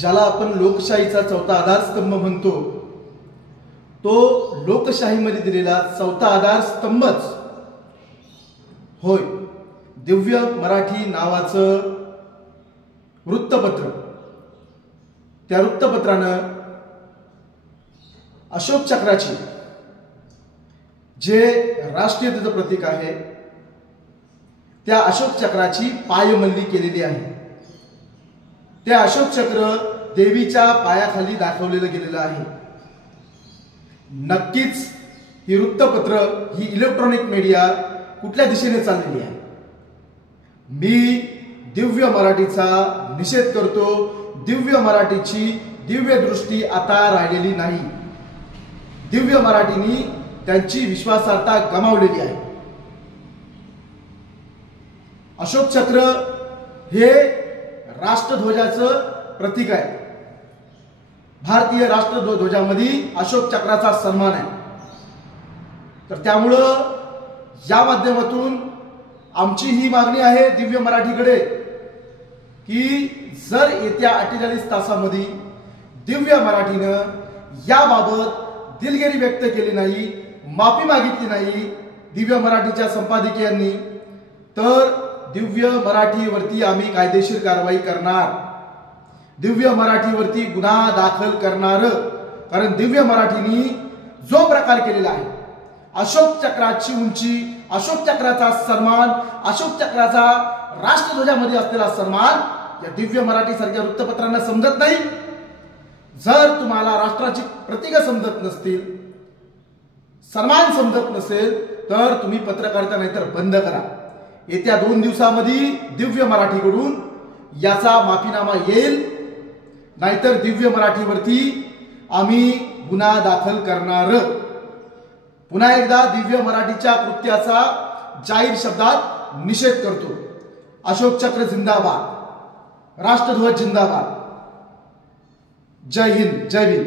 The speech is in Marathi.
ज्याला आपण लोकशाहीचा चौथा आधारस्तंभ म्हणतो, तो लोकशाहीमध्ये दिलेला चौथा आधारस्तंभच होय दिव्य मराठी नावाचं वृत्तपत्र. त्या वृत्तपत्रानं अशोक चक्राची, जे राष्ट्रीयतेचं प्रतीक आहे, त्या अशोक चक्राची पायमल्ली केलेली आहे. ते अशोक चक्र देवीच्या पायाखाली दाखवलेलं गेलेलं आहे. नक्कीच ही वृत्तपत्र, ही इलेक्ट्रॉनिक मीडिया कुठल्या दिशेने चाललेली आहे? मी दिव्य मराठीचा निषेध करतो. दिव्य मराठीची दिव्य दृष्टी आता राहिलेली नाही. दिव्य मराठीनी त्यांची विश्वासार्हता गमावलेली आहे. अशोक चक्र हे राष्ट्रध्वजाचं प्रतीक आहे. भारतीय राष्ट्रध्वजामध्ये अशोक चक्राचा सन्मान आहे. तर त्यामुळं या माध्यमातून आमची ही मागणी आहे दिव्य मराठीकडे की जर येत्या 48 तासामध्ये दिव्य मराठीनं याबाबत दिलगिरी व्यक्त केली नाही, माफी मागितली नाही दिव्य मराठीच्या संपादकीयांनी, तर दिव्य मराठीवरती आम्ही कायदेशीर कारवाई करणार. दिव्य मराठीवरती गुन्हा दाखल करणार. कारण दिव्य मराठीने जो प्रकार केलेला आहे, अशोक चक्राची उंची, अशोक चक्राचा सन्मान, अशोक चक्राचा राष्ट्रध्वजामध्ये असलेला सन्मान या दिव्य मराठी सारख्या वृत्तपत्रांना समजत नाही. जर तुम्हाला राष्ट्राची प्रतीक समजत नसतील, सन्मान समजत नसेल, तर तुम्ही पत्रकारिता नाहीतर बंद करा. येत्या 2 दिवसामध्ये दिव्य मराठीकडून याचा माफीनामा येईल, नाहीतर दिव्य मराठीवरती आम्ही गुन्हा दाखल करणार. पुन्हा एकदा दिव्य मराठीच्या कृत्याचा जाहीर शब्दात निषेध करतो. अशोक चक्र जिंदाबाद, राष्ट्रध्वज जिंदाबाद. जय हिंद, जय भीम.